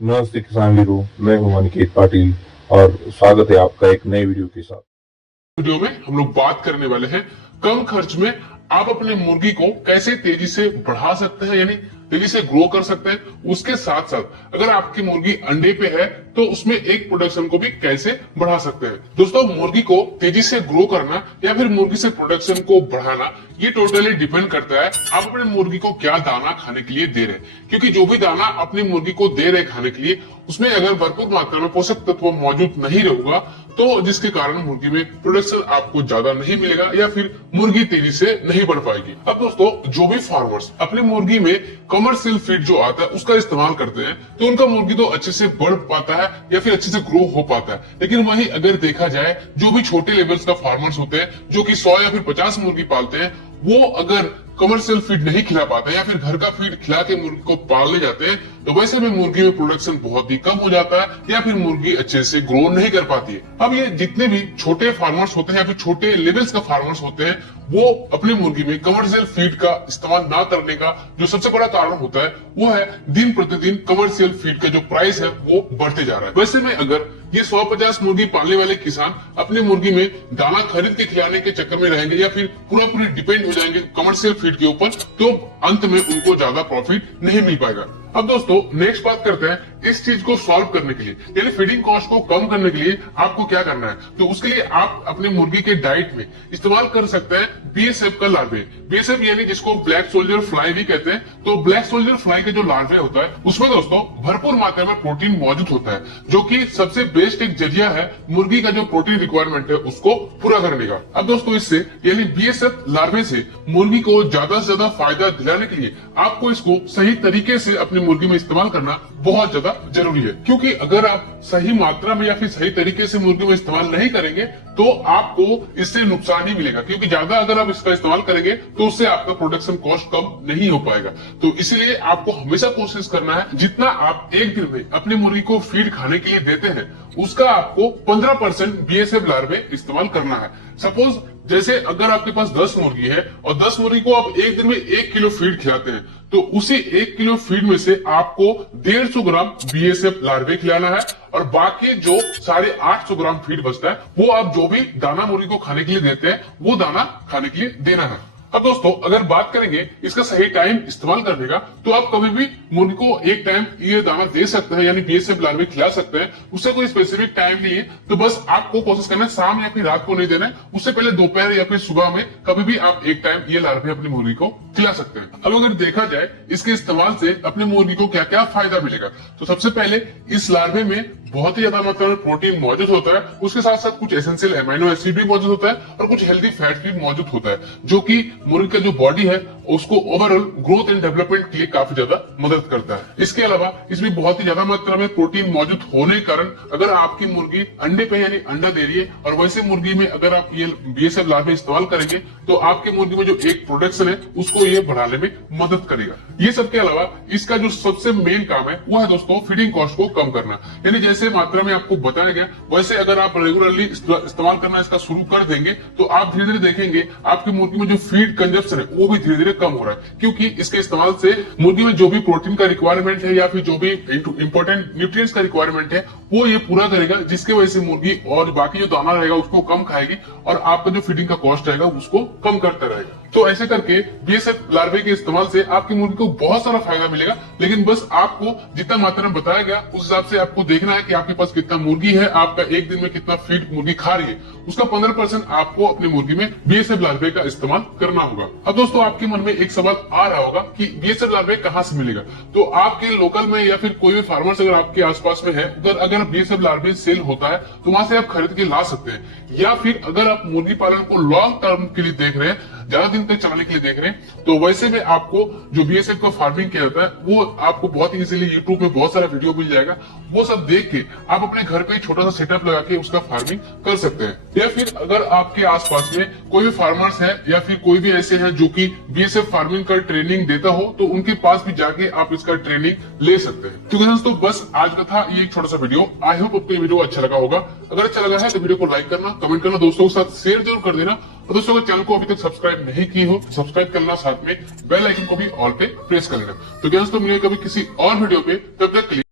नमस्ते किसान वीरों, मैं हूं अनिकेत पाटिल और स्वागत है आपका एक नए वीडियो के साथ। वीडियो में हम लोग बात करने वाले हैं कम खर्च में आप अपने मुर्गी को कैसे तेजी से बढ़ा सकते हैं, यानी तेजी से ग्रो कर सकते हैं। उसके साथ साथ अगर आपकी मुर्गी अंडे पे है तो उसमें एक प्रोडक्शन को भी कैसे बढ़ा सकते हैं। दोस्तों, मुर्गी को तेजी से ग्रो करना या फिर मुर्गी से प्रोडक्शन को बढ़ाना ये टोटली डिपेंड करता है आप अपने मुर्गी को क्या दाना खाने के लिए दे रहे हैं। क्योंकि जो भी दाना अपनी मुर्गी को दे रहे खाने के लिए उसमें अगर भरपूर मात्रा में पोषक तत्व मौजूद नहीं रहेगा तो जिसके कारण मुर्गी में प्रोडक्शन आपको ज्यादा नहीं मिलेगा या फिर मुर्गी तेजी से नहीं बढ़ पाएगी। अब दोस्तों, जो भी फार्मर्स अपनी मुर्गी में कमर्शियल फीड जो आता है उसका इस्तेमाल करते हैं तो उनका मुर्गी तो अच्छे से बढ़ पाता है या फिर अच्छे से ग्रो हो पाता है। लेकिन वहीं अगर देखा जाए जो भी छोटे लेवल्स का फार्मर्स होते हैं जो कि 100 या फिर 50 मुर्गी पालते हैं, वो अगर कमर्शियल फीड नहीं खिला पाते या फिर घर का फीड खिला के मुर्गी को पालने जाते हैं तो वैसे में मुर्गी में प्रोडक्शन बहुत ही कम हो जाता है या फिर मुर्गी अच्छे से ग्रो नहीं कर पाती है। अब ये जितने भी छोटे फार्मर्स होते हैं या फिर छोटे लेवल्स का फार्मर्स होते हैं वो अपनी मुर्गी में कमर्शियल फीड का इस्तेमाल ना करने का जो सबसे बड़ा कारण होता है वो है दिन प्रतिदिन कमर्शियल फीड का जो प्राइस है वो बढ़ते जा रहा है। वैसे में अगर ये 150 मुर्गी पालने वाले किसान अपनी मुर्गी में दाना खरीद के खिलाने के चक्कर में रहेंगे या फिर पूरा डिपेंड हो जाएंगे कमर्शियल फीड के ऊपर, तो अंत में उनको ज्यादा प्रॉफिट नहीं मिल पाएगा। अब दोस्तों, नेक्स्ट बात करते हैं इस चीज को सॉल्व करने के लिए, यानी फीडिंग कॉस्ट को कम करने के लिए आपको क्या करना है। तो उसके लिए आप अपनी मुर्गी के डाइट में इस्तेमाल कर सकते हैं बीएसएफ का लार्वे। बीएसएफ यानी जिसको ब्लैक सोल्जर फ्लाई भी कहते हैं। तो ब्लैक सोल्जर फ्लाई का जो लार्वे होता है उसमें दोस्तों भरपूर मात्रा में प्रोटीन मौजूद होता है, जो कि सबसे बेस्ट एक जरिया है मुर्गी का जो प्रोटीन रिक्वायरमेंट है उसको पूरा करने का। अब दोस्तों, इससे यानी बीएसएफ लार्वे से मुर्गी को ज्यादा से ज्यादा फायदा दिलाने के लिए आपको इसको सही तरीके से अपनी मुर्गी में इस्तेमाल करना बहुत ज्यादा जरूरी है। क्योंकि अगर आप सही मात्रा में या फिर सही तरीके से मुर्गी में इस्तेमाल नहीं करेंगे तो आपको इससे नुकसान ही मिलेगा। क्योंकि ज्यादा अगर आप इसका इस्तेमाल करेंगे तो उससे आपका प्रोडक्शन कॉस्ट कम नहीं हो पाएगा। तो इसलिए आपको हमेशा कोशिश करना है जितना आप एक दिन में अपनी मुर्गी को फीड खाने के लिए देते हैं उसका आपको 15% बीएसएफ लार्वे इस्तेमाल करना है। सपोज जैसे अगर आपके पास 10 मुर्गी है और 10 मुर्गी को आप एक दिन में 1 किलो फीड खिलाते हैं तो उसी 1 किलो फीड में से आपको 150 ग्राम बीएसएफ लार्वे खिलाना है और बाकी जो 850 ग्राम फीड बचता है वो आप जो भी दाना मुर्गी को खाने के लिए देते हैं वो दाना खाने के लिए देना है। अब दोस्तों, अगर बात करेंगे इसका सही टाइम इस्तेमाल करने का तो आप कभी भी मुर्गी को एक टाइम ये दाना दे सकते हैं, यानी बीएसएफ लार्वे खिला सकते हैं। उससे कोई स्पेसिफिक टाइम नहीं है, तो बस आपको कोशिश करना है शाम या फिर रात को नहीं देना है, उससे पहले दोपहर या फिर सुबह में कभी भी आप एक टाइम ये लार्वे अपनी मुर्गी को खिला सकते हैं। अब अगर देखा जाए इसके इस्तेमाल से अपने मुर्गी को क्या क्या फायदा मिलेगा, तो सबसे पहले इस लार्वे में बहुत ही ज्यादा मात्रा में प्रोटीन मौजूद होता है। उसके साथ साथ कुछ एसेंशियल एमिनो एसिड भी मौजूद होता है और कुछ हेल्दी फैट भी मौजूद होता है, जो कि मुर्गी का जो बॉडी है उसको ओवरऑल ग्रोथ एंड डेवलपमेंट के लिए काफी ज्यादा मदद करता है। इसके अलावा इसमें बहुत ही ज्यादा मात्रा में प्रोटीन मौजूद होने के कारण अगर आपकी मुर्गी अंडे पे यानी अंडा दे रही है और वैसे मुर्गी में अगर आप ये बीएसएफ लार्वे इस्तेमाल करेंगे तो आपकी मुर्गी में जो एक प्रोडक्शन है उसको ये बढ़ाने में मदद करेगा। ये सब के अलावा इसका जो सबसे मेन काम है वो है दोस्तों फीडिंग कॉस्ट को कम करना। यानी जैसे मात्रा में आपको बताया गया वैसे अगर आप रेगुलरली इस्तेमाल करना इसका शुरू कर देंगे तो आप धीरे धीरे देखेंगे आपकी मुर्गी में जो फीड कंजप्शन है वो भी धीरे धीरे कम हो रहा है। क्योंकि इसके इस्तेमाल से मुर्गी में जो भी प्रोटीन का रिक्वायरमेंट है या फिर जो भी इंपॉर्टेंट न्यूट्रिएंट्स का रिक्वायरमेंट है वो ये पूरा करेगा, जिसके वजह से मुर्गी और बाकी जो दाना रहेगा उसको कम खाएगी और आपका जो फीडिंग का कॉस्ट रहेगा उसको कम करता रहेगा। तो ऐसे करके बीएसएफ लार्वे के इस्तेमाल से आपकी मुर्गी को बहुत सारा फायदा मिलेगा। लेकिन बस आपको जितना मात्रा में बताया गया उस हिसाब से आपको देखना है कि आपके पास कितना मुर्गी है, आपका एक दिन में कितना फीड मुर्गी खा रही है, उसका 15% आपको अपनी मुर्गी में बीएसएफ लार्वे का इस्तेमाल करना होगा। अब दोस्तों, आपके मन में एक सवाल आ रहा होगा कि बीएसएफ लार्वे कहाँ से मिलेगा। तो आपके लोकल में या फिर कोई भी फार्मर्स अगर आपके आसपास में है अगर बीएसएफ लार्वे सेल होता है तो वहां से आप खरीद के ला सकते हैं। या फिर अगर आप मुर्गी पालन को लॉन्ग टर्म के लिए देख रहे हैं, ज्यादा दिन तक चलाने के लिए देख रहे हैं, तो वैसे में आपको जो बीएसएफ का फार्मिंग किया जाता है वो आपको बहुत इजीली यूट्यूब में बहुत सारा वीडियो मिल जाएगा। वो सब देख के आप अपने घर पे छोटा सा सेटअप लगा के उसका फार्मिंग कर सकते हैं। या फिर अगर आपके आसपास में कोई भी फार्मर्स है या फिर कोई भी ऐसे है जो कि बीएसएफ फार्मिंग का ट्रेनिंग देता हो तो उनके पास भी जाके आप इसका ट्रेनिंग ले सकते हैं। क्योंकि दोस्तों, बस आज का था ये एक छोटा सा वीडियो। आई होप आपको ये वीडियो अच्छा लगा होगा। अगर अच्छा लगा है तो वीडियो को लाइक करना, कमेंट करना, दोस्तों के साथ शेयर जरूर कर देना। और दोस्तों, अगर चैनल को अभी तक सब्सक्राइब नहीं किए हो सब्सक्राइब करना, साथ में बेल आइकन को भी ऑल पे प्रेस कर लेना। तो दोस्तों, मिलेंगे कभी किसी और वीडियो पे, तब तक के लिए